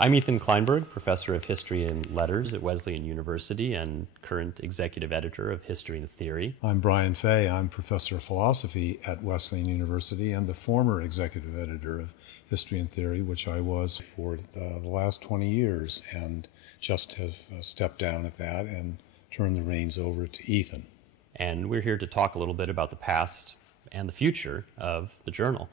I'm Ethan Kleinberg, Professor of History and Letters at Wesleyan University and current Executive Editor of History and Theory. I'm Brian Fay. I'm Professor of Philosophy at Wesleyan University and the former Executive Editor of History and Theory, which I was for the last 20 years, and just have stepped down at that and turned the reins over to Ethan. And we're here to talk a little bit about the past and the future of the journal.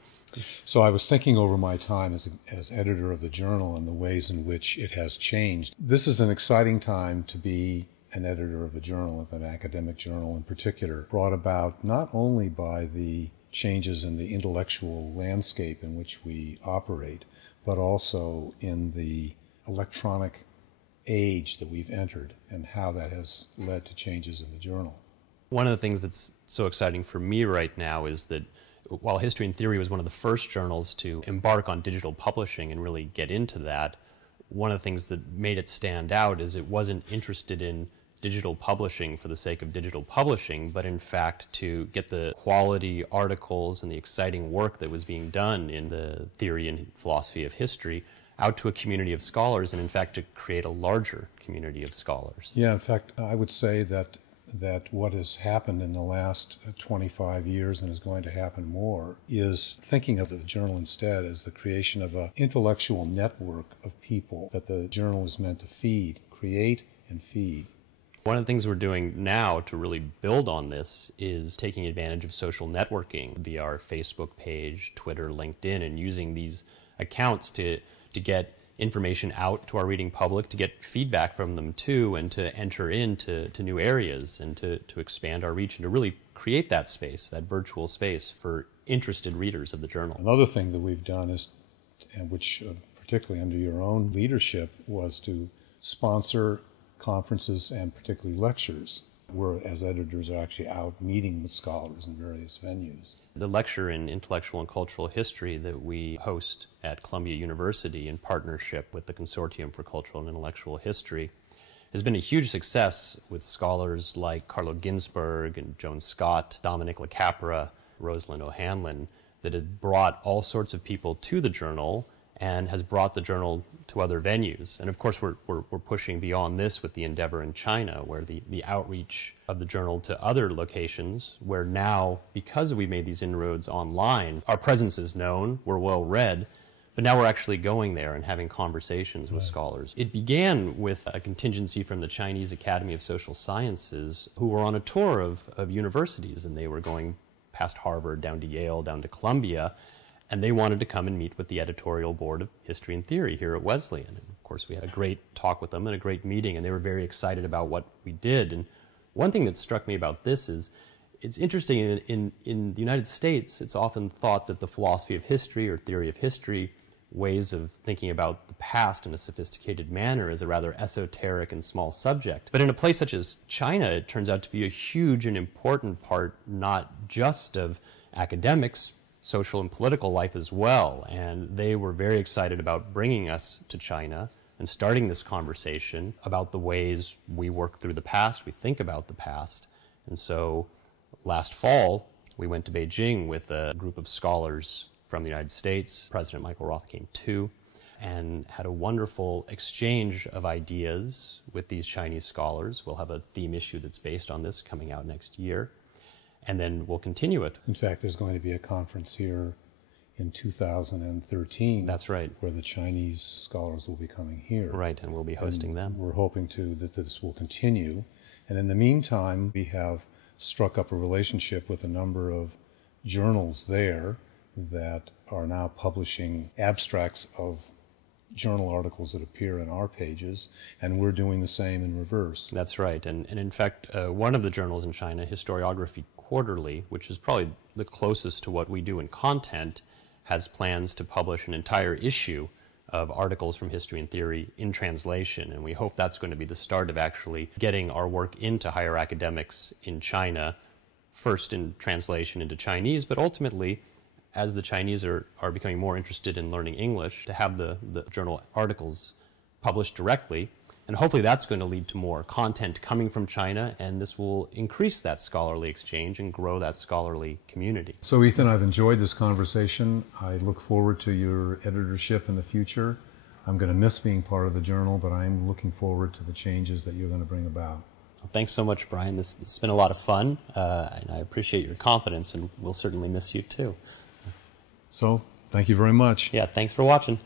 So I was thinking over my time as editor of the journal and the ways in which it has changed. This is an exciting time to be an editor of a journal, of an academic journal in particular, brought about not only by the changes in the intellectual landscape in which we operate, but also in the electronic age that we've entered and how that has led to changes in the journal. One of the things that's so exciting for me right now is that while History and Theory was one of the first journals to embark on digital publishing and really get into that, one of the things that made it stand out is it wasn't interested in digital publishing for the sake of digital publishing, but in fact to get the quality articles and the exciting work that was being done in the theory and philosophy of history out to a community of scholars, and in fact to create a larger community of scholars. Yeah, in fact, I would say that what has happened in the last 25 years and is going to happen more is thinking of the journal instead as the creation of an intellectual network of people that the journal is meant to create and feed. One of the things we're doing now to really build on this is taking advantage of social networking via our Facebook page, Twitter, LinkedIn, and using these accounts to get information out to our reading public, to get feedback from them too, and to enter into new areas and to expand our reach and to really create that space, that virtual space for interested readers of the journal. Another thing that we've done is, and which particularly under your own leadership, was to sponsor conferences and particularly lectures. We're, as editors, are actually out meeting with scholars in various venues. The lecture in intellectual and cultural history that we host at Columbia University in partnership with the Consortium for Cultural and Intellectual History has been a huge success with scholars like Carlo Ginzburg and Joan Scott, Dominic LaCapra, Rosalind O'Hanlon, that had brought all sorts of people to the journal and has brought the journal to other venues. And of course we're pushing beyond this with the endeavor in China, where the outreach of the journal to other locations, where now, because we've made these inroads online, our presence is known, we're well read, but now we're actually going there and having conversations with scholars. It began with a contingency from the Chinese Academy of Social Sciences, who were on a tour of universities, and they were going past Harvard, down to Yale, down to Columbia, and they wanted to come and meet with the editorial board of History and Theory here at Wesleyan. And of course, we had a great talk with them and a great meeting, and they were very excited about what we did. And one thing that struck me about this is, it's interesting, in the United States, it's often thought that the philosophy of history or theory of history, ways of thinking about the past in a sophisticated manner, is a rather esoteric and small subject. But in a place such as China, it turns out to be a huge and important part, not just of academics, social and political life as well, and they were very excited about bringing us to China and starting this conversation about the ways we work through the past, we think about the past. And so last fall, we went to Beijing with a group of scholars from the United States. President Michael Roth came too, and had a wonderful exchange of ideas with these Chinese scholars. We'll have a theme issue that's based on this coming out next year. And then we'll continue it. In fact, there's going to be a conference here in 2013. That's right. Where the Chinese scholars will be coming here. Right, and we'll be hosting them. We're hoping that this will continue. And in the meantime, we have struck up a relationship with a number of journals there that are now publishing abstracts of journal articles that appear in our pages, and we're doing the same in reverse. That's right. And in fact, one of the journals in China, Historiography Quarterly, which is probably the closest to what we do in content, has plans to publish an entire issue of articles from History and Theory in translation, and we hope that's going to be the start of actually getting our work into higher academics in China, first in translation into Chinese, but ultimately, as the Chinese are becoming more interested in learning English, to have the journal articles published directly. And hopefully that's going to lead to more content coming from China, and this will increase that scholarly exchange and grow that scholarly community. So Ethan, I've enjoyed this conversation. I look forward to your editorship in the future. I'm going to miss being part of the journal, but I'm looking forward to the changes that you're going to bring about. Well, thanks so much, Brian. This has been a lot of fun, and I appreciate your confidence, and we'll certainly miss you too. So, thank you very much. Yeah, thanks for watching.